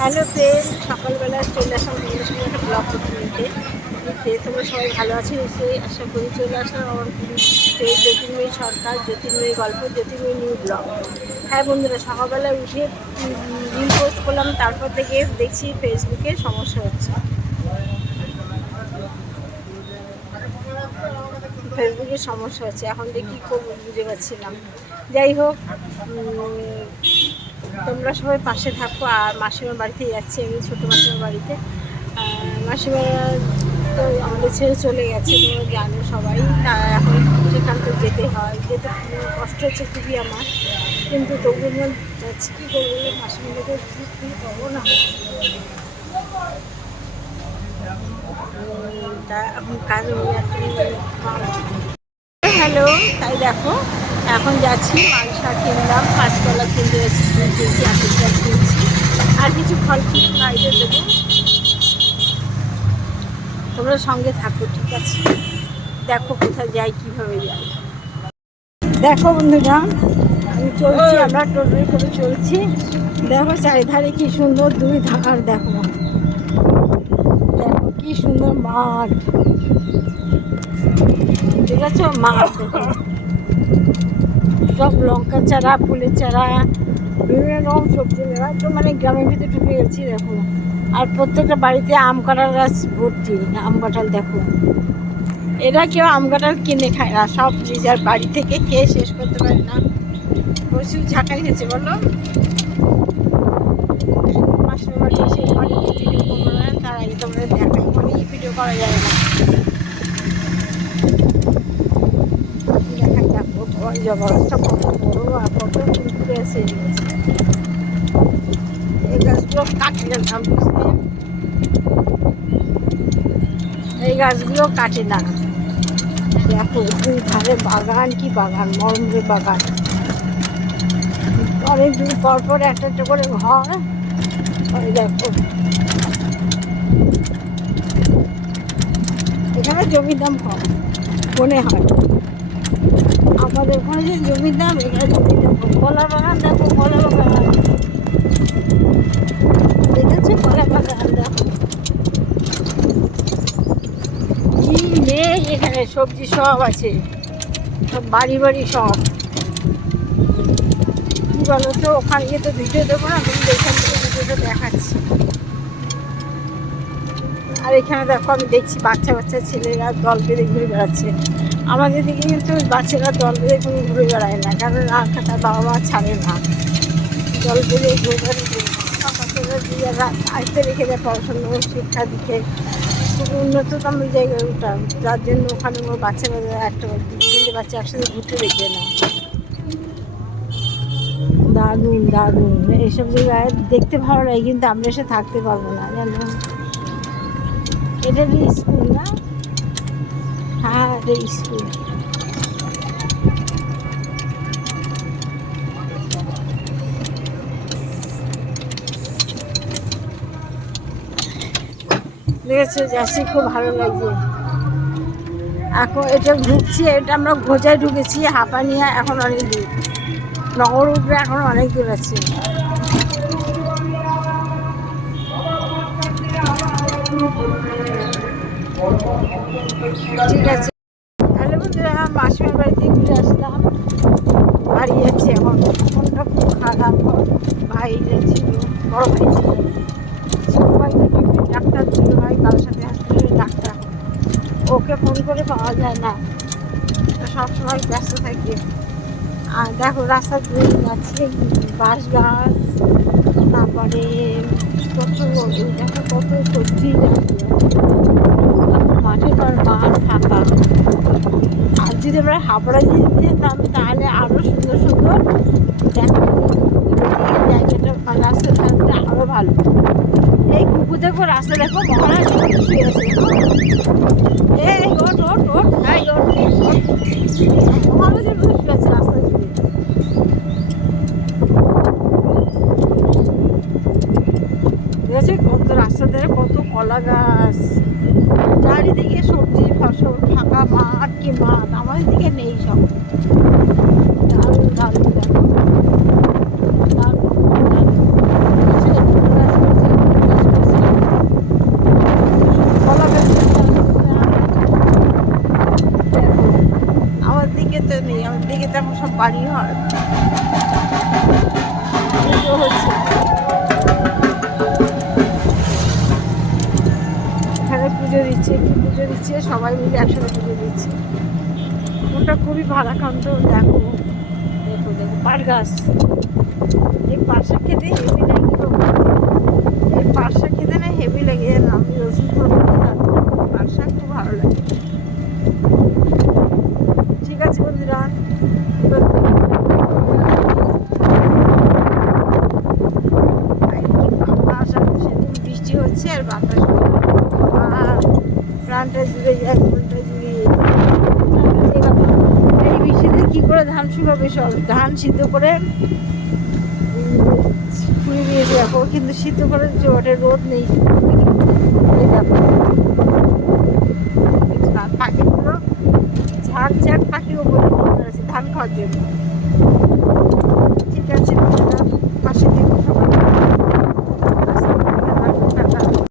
Hello friend, সকালবেলা চলে আসলাম তোমাদের সঙ্গে একটা ব্লগ করতে নিতে। তোমরা সবাই ভালো আছো নিশ্চয়ই, আশা করি। চলে আসলাম আমার পেজ জ্যোতির্ময়ী সরকার, জ্যোতির্ময়ী গল্প, জ্যোতির্ময়ী নিউ ব্লগ। হ্যাঁ বন্ধুরা, সকালবেলা উঠে রিল পোস্ট করলাম, তারপর থেকে দেখছি ফেসবুকে সমস্যা হচ্ছে। ফেসবুকে সমস্যা হচ্ছে, এখন দেখি কী করবো বুঝে পাচ্ছিলাম। যাই হোক, তোমরা সবাই পাশে থাকো। আর মাসিমার বাড়িতে যাচ্ছি আমি, ছোটো মাসিমার বাড়িতে। মাসিমা তো আমাদের ছেড়ে চলে গেছে, তোমরা জানো সবাই। এখন সেখান থেকে যেতে হয়, যেতে কষ্ট হচ্ছে খুবই আমার, কিন্তু তবুও যাচ্ছি। কী করবো বলে, মাসিমাকে কী করবো না। তা এখন কাজ হয়ে যাচ্ছে। হ্যালো, তাই দেখো এখন যাচ্ছি, মালসা কিনলাম, কাঁচকলা কিনতে কিনছি, আপেল কিনছি, আর কিছু ফল কিছু খাইতে দেবো। তোমরা সঙ্গে থাকো, ঠিক আছে? দেখো কোথায় যাই, কীভাবে যাই। দেখো বন্ধুরা, আমি চলছি, আমরা টোটোয় করে চলছি। দেখো চারিধারে কি সুন্দর দুই ধার, দেখো দেখো কি সুন্দর মাঠ, ঠিক আছে? মাঠ দেখো, সব লঙ্কা চারা, ফুলের চারা, বিভিন্ন রকম সবজি লাগা। তো মানে গ্রামের ভিতরে ঢুকে গেছি দেখো। আর প্রত্যেকটা বাড়িতে আম কাঁঠাল গাছ ভর্তি, আম কাঁঠাল দেখো। এরা কেউ আম কাঁঠাল কিনে খায় না, সব নিজের বাড়ি থেকে খেয়ে শেষ করতে পারে না। প্রচুর ঝাঁকাই হয়েছে বলো। মাসের বাড়ি এসে অনেক ভিডিও করবো না, তার আগে তোমাদের দেখাই, অনেক ভিডিও করা যাবে না। দেখাই দেখো জবা গাছটা কত বড় আর কত ফুল ফুটে আছে। এই গাছগুলো কাটে না, বুঝলে? এই গাছগুলো কাটে না। দেখো দুই ধারে বাগান, কি বাগান, মরমরে বাগান। অনেক দূর পর পর একটা একটা করে ঘর। ওই দেখো, এখানে জমির দাম কম মনে হয়, আমাদের ওখানে যে জমির দাম, এখানে জমির দাম কম। কলা বাগান দেখো, কলা বাগান দেখেছো? কলা বাগান দেখো, কি নেই এখানে, সবজি সব আছে, সব বাড়ি বাড়ি সব। কি বলো তো, ওখানে গিয়ে তো ভিডিও দেবো না, কিন্তু এখান থেকে ভিডিওটা দেখাচ্ছি। আর এখানে দেখো, আমি দেখছি বাচ্চা বাচ্চা ছেলেরা দল বেঁধে ঘুরে বেড়াচ্ছে। আমাদের দিকে কিন্তু বাচ্চারা দল বেঁধে কোনো ঘুরে বেড়ায় না, কারণ তার বাবা মা ছাড়ে না। দল বেঁধে ঘুরে বেড়াচ্ছে, সব বাচ্চারা দিয়ে আয়ত্তে রেখে দেয়, পড়াশুনো শিক্ষা দিকে খুব উন্নততম জায়গায় ওটা, যার জন্য ওখানে ওর বাচ্চারা একটা তিনটে বাচ্চা একসাথে ঘুরতে দেখবে না। দারুণ দারুণ, এইসব জায়গায় দেখতে ভালো লাগে, কিন্তু আমরা এসে থাকতে পারবো না, জানো? এটা স্কুল না? হ্যাঁ, এটা স্কুল। দেখেছো, যাচ্ছি, খুব ভালো লাগছে। এখন এটা ঢুকছি, এটা আমরা ঘোজায় ঢুকেছি, হাঁপানিয়া এখন অনেক দূর, নগর উপরে এখন অনেক দূর আছে। ঠিক আছে, হ্যালো বন্ধুরা, মাসিমার বাড়িতে ঘুরে আসলাম, বাড়ি যাচ্ছি এখন। মনটা খুব খারাপ, ভাই ছিল, বড় ভাই ছিল, ছোট ভাইটা ডাক্তার ছিল, ভাই কারোর সাথে হসপিটালে ডাক্তার, ওকে ফোন করে পাওয়া যায় না, সবসময় ব্যস্ত থাকি। আর দেখো রাস্তা ধরে যাচ্ছে, বাঁশ গাছ, তারপরে কত, দেখো কত সবজি, মাঠের পর মাঠ ফাঁকা। আর যদি আমরা হাবড়া যেতে যেতাম, তাহলে আরও সুন্দর সুন্দর দেখো জায়গাটা, রাস্তাটা আরও ভালো। এই কুকুর দেখো, রাস্তা দেখো, মহারাজ শুয়ে আছে। এই ওট ওট ওট, এই ওট ওট, মহারাজের শুয়ে আছে রাস্তা জুড়ে। দেখেছি কত রাস্তা ধারে কত কলা গাছ, চারিদিকে সবজি ফসল, ফাঁকা মাঠ, কি মাঠ, আমাদের দিকে নেই সব। দারুণ দারুণ দেখো, দারুণ দারুণ। বাড়ি হয় পুজো হচ্ছে এখানে, পুজো দিচ্ছে, কি পুজো দিচ্ছে, সবাই মিলে একসাথে পুজো দিচ্ছে। মনটা খুবই ভারাক্রান্ত। দেখো দেখো দেখো পাট গাছ, এই পাট শাক খেতে হেভি লাগে গো। এই পাট শাক খেতে না হেভি লাগে, আমি রসুন করবো, পাট শাক খুব ভালো লাগে। ঠিক আছে বন্ধুরা, এবার বৃষ্টি হচ্ছে আর বাতাস, আর প্রাণটা জুড়ে যায়, মনটা জুড়ে যায়। এই বৃষ্টিতে কি করে ধান শুকাবে? সব ধান সিদ্ধ করে ফুলে দিয়েছে দেখো, কিন্তু সিদ্ধ করে ওঠে, রোদ নেই। এই দেখো পাখিগুলো ঝাঁক ঝাঁক পাখির উপরে আছে ধান খাওয়ার জন্য।